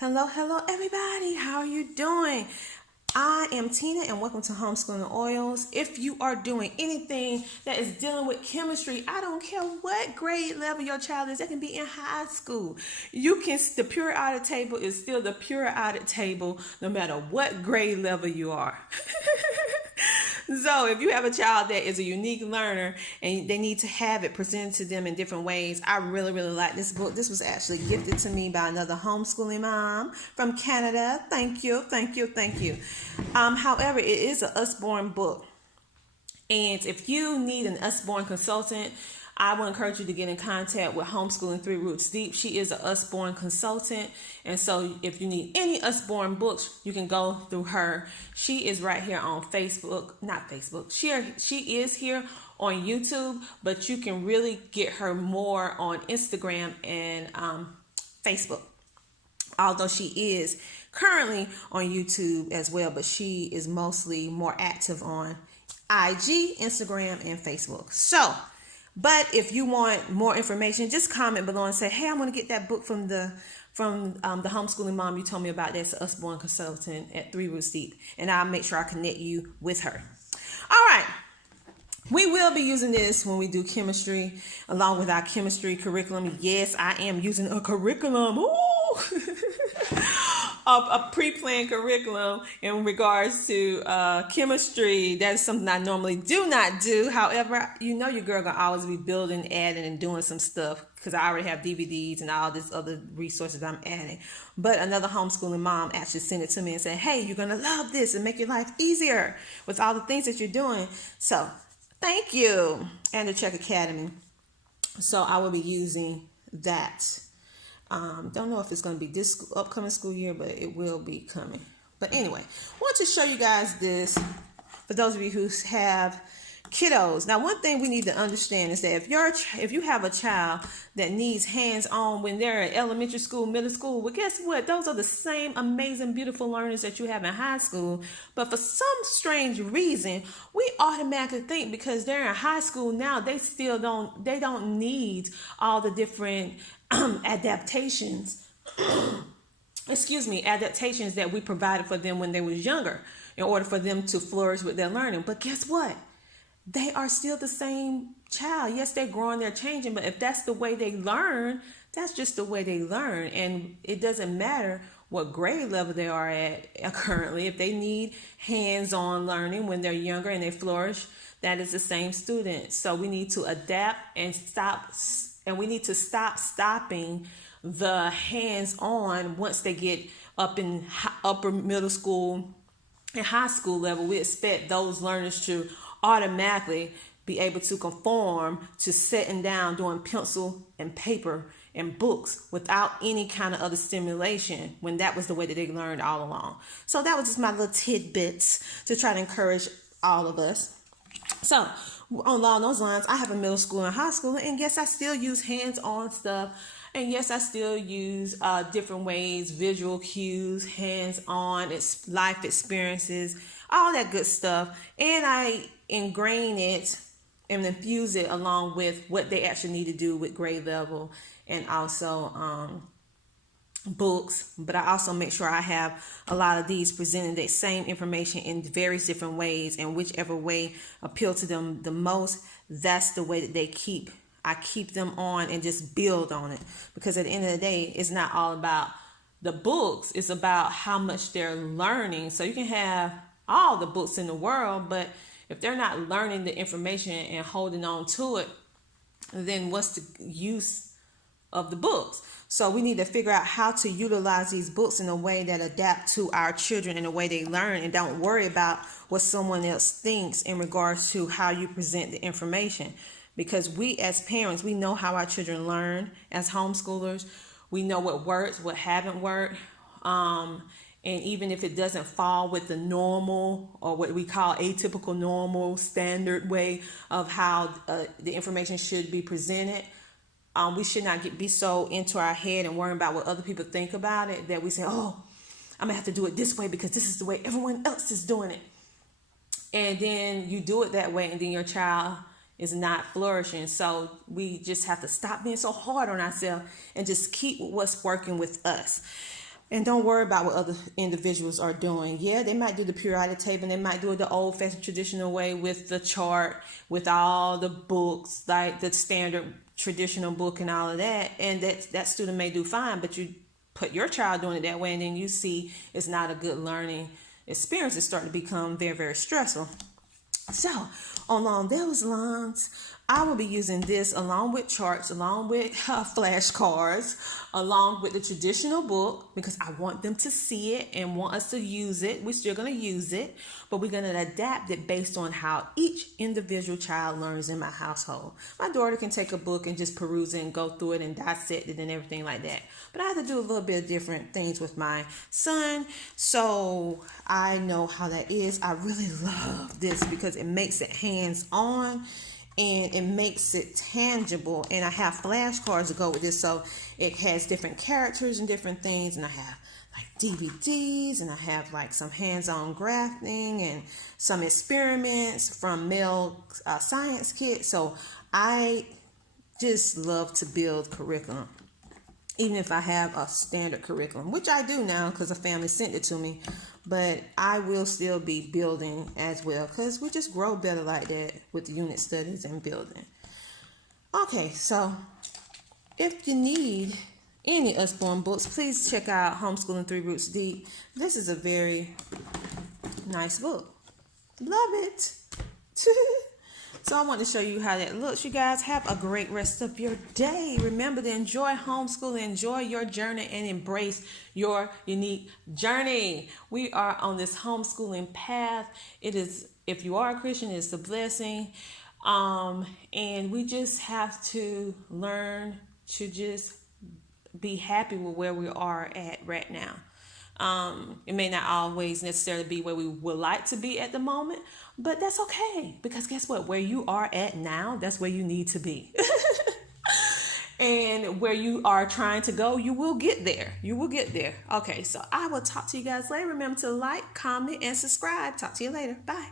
Hello, everybody. How are you doing? I am Tina, and welcome to Homeschooling Oils. If you are doing anything that is dealing with chemistry, I don't care what grade level your child is. They can be in high school. The periodic table is still the periodic table, no matter what grade level you are. So if you have a child that is a unique learner and they need to have it presented to them in different ways, I really like this book. This was actually gifted to me by another homeschooling mom from Canada. Thank you. However, it is an Usborne book. And if you need an Usborne consultant, I will encourage you to get in contact with Homeschooling 3 Roots Deep. She is an Usborne consultant. And so if you need any Usborne books, you can go through her. She is right here on Facebook, not Facebook. She is here on YouTube, but you can really get her more on Instagram and Facebook. Although she is currently on YouTube as well, but she is mostly more active on IG, Instagram, and Facebook. But if you want more information, just comment below and say, hey, I want to get that book from the homeschooling mom you told me about. That's an Usborne consultant at 3 Roots Deep. And I'll make sure I connect you with her. All right. We will be using this when we do chemistry, along with our chemistry curriculum. Yes, I am using a curriculum. A pre-planned curriculum in regards to chemistry. That is something I normally do not do. However, you know your girl gonna always be building, adding, and doing some stuff because I already have DVDs and all this other resources I'm adding. But another homeschooling mom actually sent it to me and said, hey, you're gonna love this and make your life easier with all the things that you're doing. So thank you. And the Check Academy. So I will be using that. Don't know if it's going to be this upcoming school year, but it will be coming. But anyway, I want to show you guys this for those of you who have kiddos. Now, one thing we need to understand is that if you have a child that needs hands-on when they're in elementary school, middle school, well, guess what? Those are the same amazing, beautiful learners that you have in high school. But for some strange reason, we automatically think because they're in high school now, they don't need all the different adaptations that we provided for them when they was younger in order for them to flourish with their learning. But guess what? They are still the same child. Yes, they're growing, they're changing, but if that's the way they learn, that's just the way they learn. And it doesn't matter what grade level they are at currently. If they need hands-on learning when they're younger and they flourish, that is the same student. So we need to adapt and we need to stop stopping the hands-on once they get up in upper middle school and high school level. We expect those learners to automatically be able to conform to sitting down doing pencil and paper and books without any kind of other stimulation when that was the way that they learned all along. So that was just my little tidbits to try to encourage all of us. So along those lines, I have a middle school and high school, and yes, I still use hands-on stuff. And yes, I still use different ways, visual cues, hands-on, life experiences, all that good stuff. And I ingrain it and infuse it along with what they actually need to do with grade level and also books. But I also make sure I have a lot of these presenting the same information in various different ways, and whichever way appeal to them the most, that's the way that I keep them on and just build on it. Because at the end of the day, it's not all about the books. It's about how much they're learning. So you can have all the books in the world, but if they're not learning the information and holding on to it, then what's the use of the books? So we need to figure out how to utilize these books in a way that adapt to our children in the way they learn, and don't worry about what someone else thinks in regards to how you present the information. Because we as parents, we know how our children learn as homeschoolers. We know what works, what haven't worked. And even if it doesn't fall with the normal, or what we call atypical normal standard way of how the information should be presented, we should not be so into our head and worrying about what other people think about it that we say, oh, I'm gonna have to do it this way because this is the way everyone else is doing it. And then you do it that way, and then your child is not flourishing. So we just have to stop being so hard on ourselves and just keep what's working with us. And don't worry about what other individuals are doing. Yeah, they might do the periodic table, and they might do it the old-fashioned traditional way with the chart, with all the books, like the standard traditional book and all of that. And that student may do fine, but you put your child doing it that way, and then you see it's not a good learning experience. It's starting to become very, very stressful. So along those lines, I will be using this along with charts, along with flashcards, along with the traditional book, because I want them to see it and want us to use it. We're still going to use it, but we're going to adapt it based on how each individual child learns in my household. My daughter can take a book and just peruse it and go through it and dissect it and everything like that. But I have to do a little bit of different things with my son, so I know how that is. I really love this because it makes it hands-on. And it makes it tangible. And I have flashcards to go with this. So it has different characters and different things. And I have like DVDs. And I have like some hands-on grafting and some experiments from Mel Science Kit. So I just love to build curriculum. Even if I have a standard curriculum, which I do now because a family sent it to me. But I will still be building as well because we just grow better like that with the unit studies and building. Okay, so if you need any Usborne books, please check out Homeschooling 3 Roots Deep. This is a very nice book. Love it. So I want to show you how that looks. You guys have a great rest of your day. Remember to enjoy homeschooling, enjoy your journey, and embrace your unique journey. We are on this homeschooling path. It is, if you are a Christian, it's a blessing. And we just have to learn to just be happy with where we are at right now. It may not always necessarily be where we would like to be at the moment, but that's okay, because guess what? Where you are at now, that's where you need to be. And where you are trying to go, you will get there. You will get there. Okay, so I will talk to you guys later. Remember to like, comment, and subscribe. Talk to you later. Bye.